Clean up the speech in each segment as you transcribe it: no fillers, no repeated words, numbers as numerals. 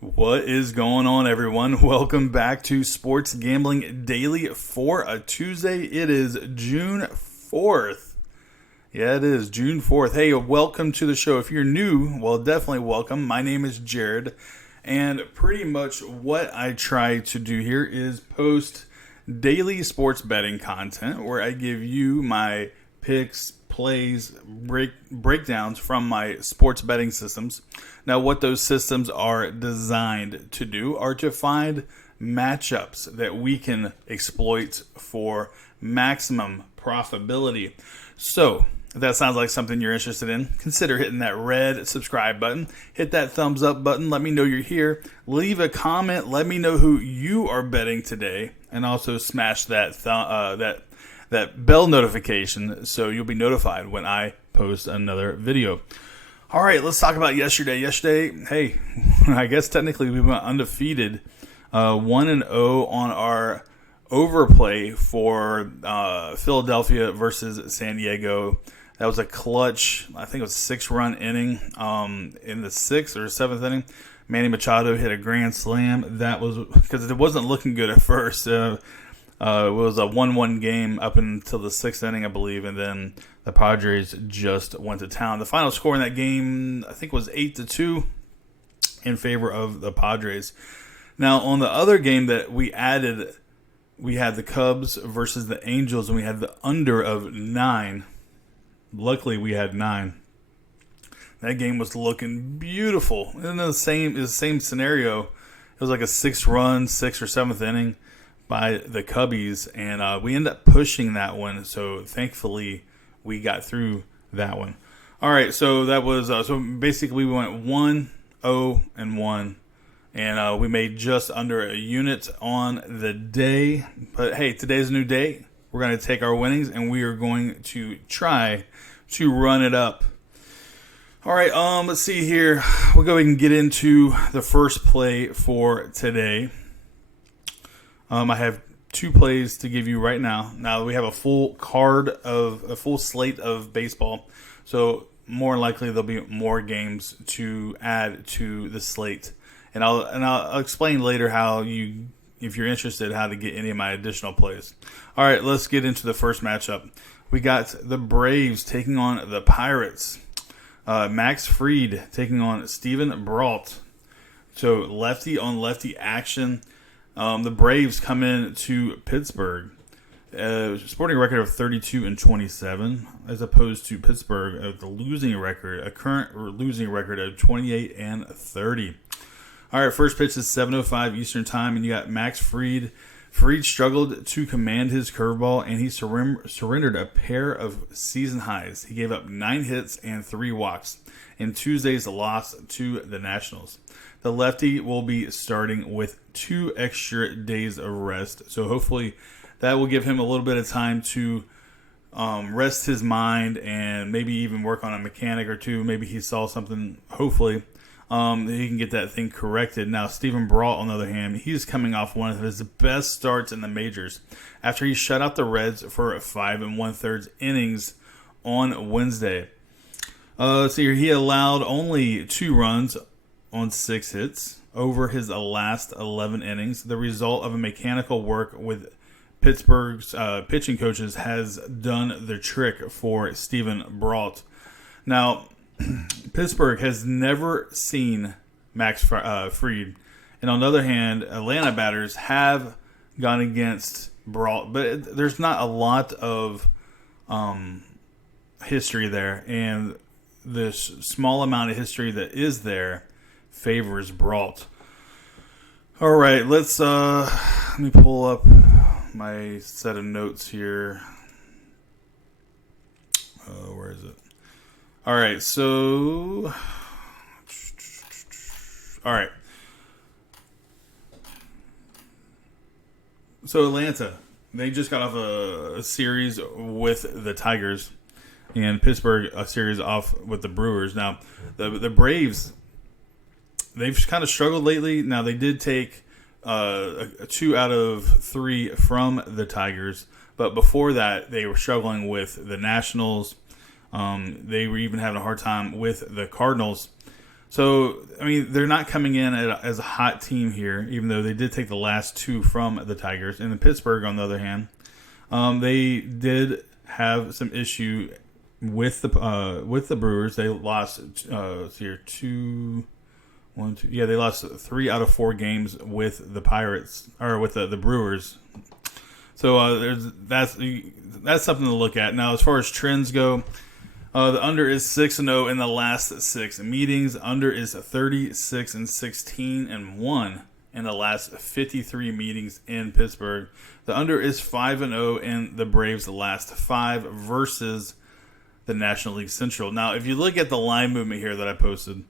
What is going on, everyone? Welcome back to Sports Gambling Daily for a Tuesday. It is June 4th. Yeah, it is June 4th. Hey, welcome to the show. If you're new, well, definitely welcome. My name is Jared, and pretty much what I try to do here is post daily sports betting content where I give you my picks, plays, breakdowns from my sports betting systems. Now, what those systems are designed to do are to find matchups that we can exploit for maximum profitability. So, if that sounds like something you're interested in, consider hitting that red subscribe button. Hit that thumbs up button. Let me know you're here. Leave a comment. Let me know who you are betting today. And also smash that that bell notification so you'll be notified when I post another video. All right, let's talk about yesterday. Hey, I guess technically we went undefeated, 1-0 on our overplay for Philadelphia versus San Diego. That was a clutch, I think it was a 6-run inning in the 6th or 7th inning. Manny Machado hit a grand slam. That was because it wasn't looking good at first. It was a 1-1 game up until the 6th inning, I believe, and then the Padres just went to town. The final score in that game, I think, was 8-2 in favor of the Padres. Now, on the other game that we added, we had the Cubs versus the Angels, and we had the under of 9. Luckily, we had 9. That game was looking beautiful. In the same scenario, it was like a 6-run, 6th or 7th inning by the Cubbies, and we ended up pushing that one. So thankfully, we got through that one. All right, so that was so basically we went 1-0-1, and we made just under a unit on the day. But hey, today's a new day. We're going to take our winnings, and we are going to try to run it up. All right, let's see here. We'll go ahead and get into the first play for today. I have 2 plays to give you right now. Now we have a full slate of baseball, so more likely there'll be more games to add to the slate, and I'll explain later how you, if you're interested, how to get any of my additional plays. All right, let's get into the first matchup. We got the Braves taking on the Pirates. Max Fried taking on Steven Brault. So lefty on lefty action. The Braves come in to Pittsburgh, sporting a record of 32-27, as opposed to Pittsburgh with a current losing record of 28-30. All right, first pitch is 7:05 Eastern Time, and you got Max Fried. Fried struggled to command his curveball, and he surrendered a pair of season highs. He gave up 9 hits and 3 walks in Tuesday's loss to the Nationals. The lefty will be starting with 2 extra days of rest, so hopefully that will give him a little bit of time to rest his mind and maybe even work on a mechanic or two. Maybe he saw something, hopefully, he can get that thing corrected. Now, Steven Brault, on the other hand, he's coming off one of his best starts in the majors after he shut out the Reds for 5 1/3 innings on Wednesday. So he allowed only 2 runs on 6 hits over his last 11 innings. The result of a mechanical work with Pittsburgh's pitching coaches has done the trick for Steven Brault. Now, Pittsburgh has never seen Max Fried. And on the other hand, Atlanta batters have gone against Brault. But there's not a lot of history there. And this small amount of history that is there favors Brault. All right, let me pull up my set of notes here. Where is it? All right, so Atlanta, they just got off a series with the Tigers, and Pittsburgh a series off with the Brewers. Now, the Braves, they've kind of struggled lately. Now, they did take a 2 out of 3 from the Tigers, but before that, they were struggling with the Nationals. They were even having a hard time with the Cardinals. So, I mean, they're not coming in as a hot team here, even though they did take the last two from the Tigers. And in Pittsburgh, on the other hand, they did have some issue with the Brewers. They lost they lost 3 out of 4 games with the Pirates, or with the Brewers. So that's something to look at. Now, as far as trends go, the under is 6-0 in the last 6 meetings. Under is 36-16-1 in the last 53 meetings in Pittsburgh. The under is 5-0 in the Braves' last 5 versus the National League Central. Now, if you look at the line movement here that I posted,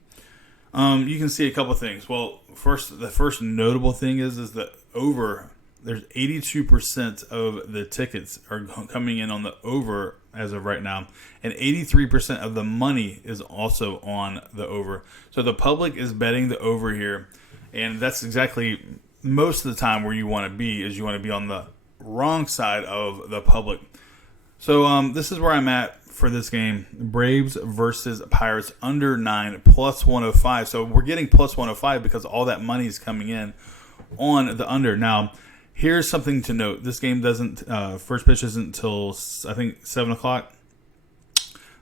you can see a couple things. Well, the first notable thing is that over. There's 82% of the tickets are coming in on the over as of right now, and 83% of the money is also on the over. So the public is betting the over here, and that's exactly most of the time where you want to be, is you want to be on the wrong side of the public. So this is where I'm at for this game. Braves versus Pirates, under 9, plus 105. So we're getting plus 105 because all that money is coming in on the under. Now, here's something to note. This game doesn't, first pitch isn't until, I think, 7 o'clock.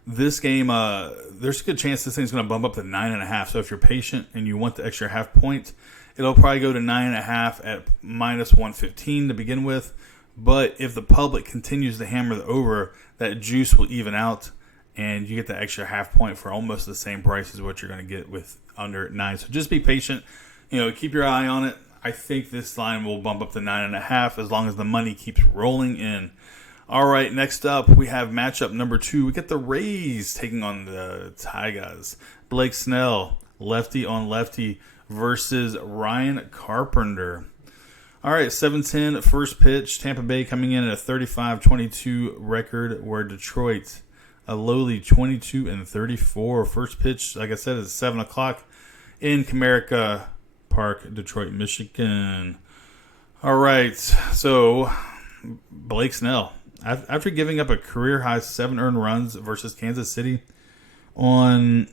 This game, there's a good chance this thing's going to bump up to 9.5. So if you're patient and you want the extra half point, it'll probably go to 9.5 at minus 115 to begin with. But if the public continues to hammer the over, that juice will even out, and you get the extra half point for almost the same price as what you're going to get with under 9. So just be patient. Keep your eye on it. I think this line will bump up to 9.5 as long as the money keeps rolling in. All right, next up, we have matchup number 2. We get the Rays taking on the Tigers. Blake Snell, lefty on lefty, versus Ryan Carpenter. All right, 7:10 first pitch. Tampa Bay coming in at a 35-22 record, where Detroit, a lowly 22-34. First pitch, like I said, is 7 o'clock in Comerica Park, Detroit, Michigan. All right, so Blake Snell, after giving up a career-high 7 earned runs versus Kansas City on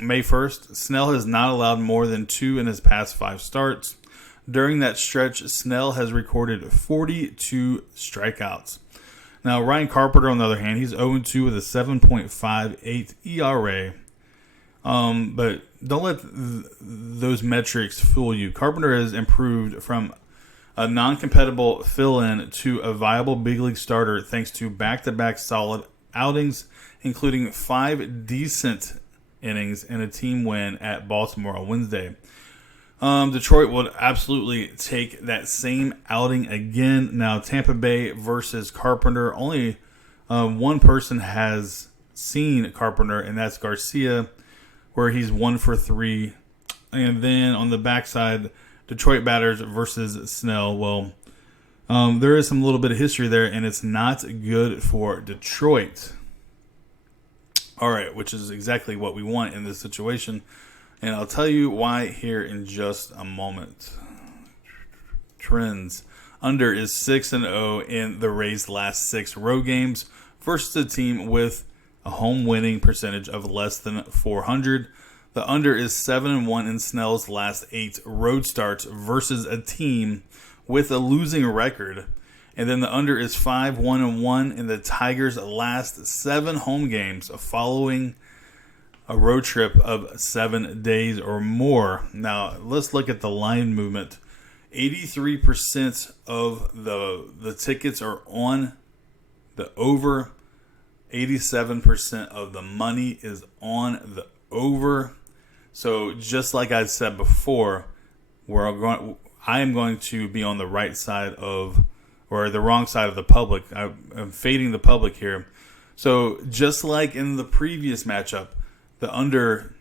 May 1st, Snell has not allowed more than 2 in his past 5 starts. During that stretch, Snell has recorded 42 strikeouts. Now, Ryan Carpenter, on the other hand, he's 0-2 with a 7.58 ERA. But don't let those metrics fool you. Carpenter has improved from a non-competitive fill-in to a viable big league starter thanks to back-to-back solid outings, including 5 decent innings and a team win at Baltimore on Wednesday. Detroit would absolutely take that same outing again. Now, Tampa Bay versus Carpenter. Only one person has seen Carpenter, and that's Garcia, where he's 1 for 3. And then on the backside, Detroit batters versus Snell. Well, there is some little bit of history there, and it's not good for Detroit. All right, which is exactly what we want in this situation. And I'll tell you why here in just a moment. Trends. Under is 6-0 in the Rays' last 6 road games versus a team with a home winning percentage of less than 400. The under is 7-1 in Snell's last 8 road starts versus a team with a losing record. And then the under is 5-1-1 in the Tigers' last 7 home games following a road trip of 7 days or more. Now, let's look at the line movement. 83% of the tickets are on the over. 87% of the money is on the over. So just like I said before, I am going to be on the right side of, or the wrong side of the public. I'm fading the public here. So just like in the previous matchup, the under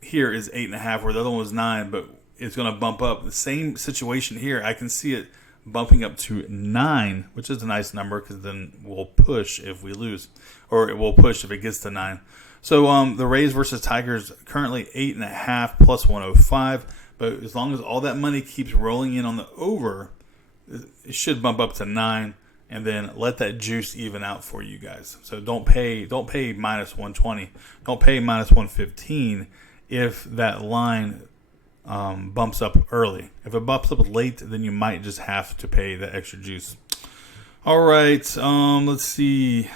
here is 8.5, where the other one was 9, but it's going to bump up. The same situation here. I can see it bumping up to 9, which is a nice number because then we'll push if we lose, or it will push if it gets to 9. So the Rays versus Tigers currently 8.5 plus 105, but as long as all that money keeps rolling in on the over, it should bump up to 9. And then let that juice even out for you guys. So don't pay minus 120. Don't pay minus 115 if that line bumps up early. If it bumps up late, then you might just have to pay the extra juice. All right, let's see.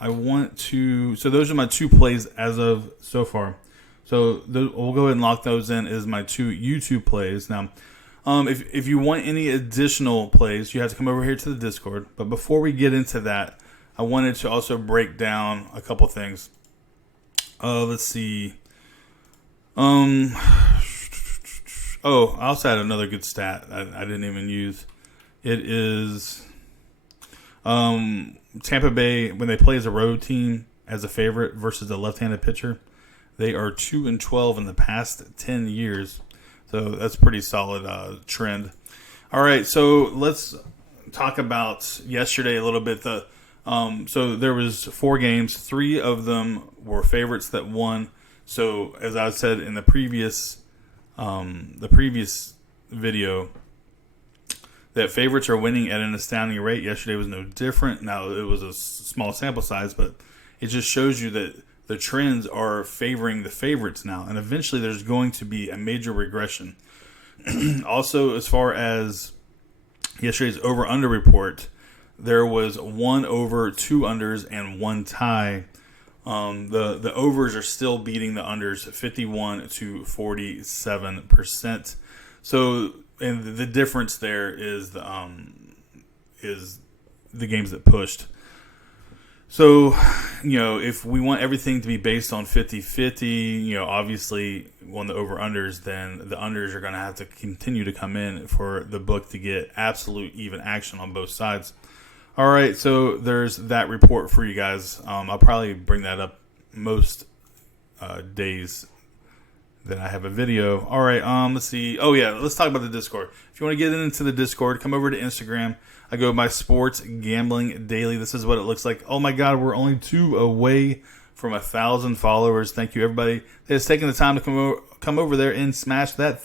So those are my 2 plays as of so far. So we'll go ahead and lock those in as my 2 YouTube plays. Now, if you want any additional plays, you have to come over here to the Discord. But before we get into that, I wanted to also break down a couple things. Let's see. I also had another good stat I didn't even use. It is Tampa Bay, when they play as a road team as a favorite versus a left-handed pitcher, they are 2-12 in the past 10 years. So that's pretty solid trend. All right, so let's talk about yesterday a little bit. So there was 4 games. 3 of them were favorites that won. So as I said in the previous video, that favorites are winning at an astounding rate. Yesterday was no different. Now, it was a small sample size, but it just shows you that the trends are favoring the favorites now, and eventually there's going to be a major regression. Also, as far as yesterday's over-under report, there was 1 over, 2 unders, and 1 tie. The overs are still beating the unders 51 to 47%. So, and the difference there is the games that pushed. So, if we want everything to be based on 50-50, obviously on the over-unders, then the unders are going to have to continue to come in for the book to get absolute even action on both sides. All right, so there's that report for you guys. I'll probably bring that up most days that I have a video. All right, let's see. Oh, yeah, let's talk about the Discord. If you want to get into the Discord, come over to Instagram. I go by Sports Gambling Daily. This is what it looks like. Oh, my God, we're only 2 away from 1,000 followers. Thank you, everybody that has taken the time to come over there and smash that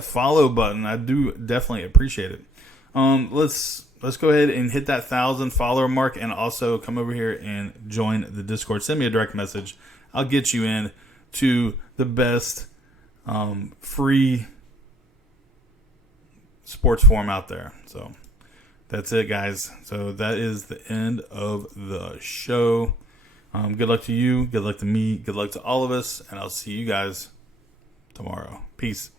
follow button. I do definitely appreciate it. Let's go ahead and hit that 1,000 follower mark, and also come over here and join the Discord. Send me a direct message. I'll get you in to the best free sports forum out there. So that's it, guys. So that is the end of the show. Good luck to you. Good luck to me. Good luck to all of us. And I'll see you guys tomorrow. Peace.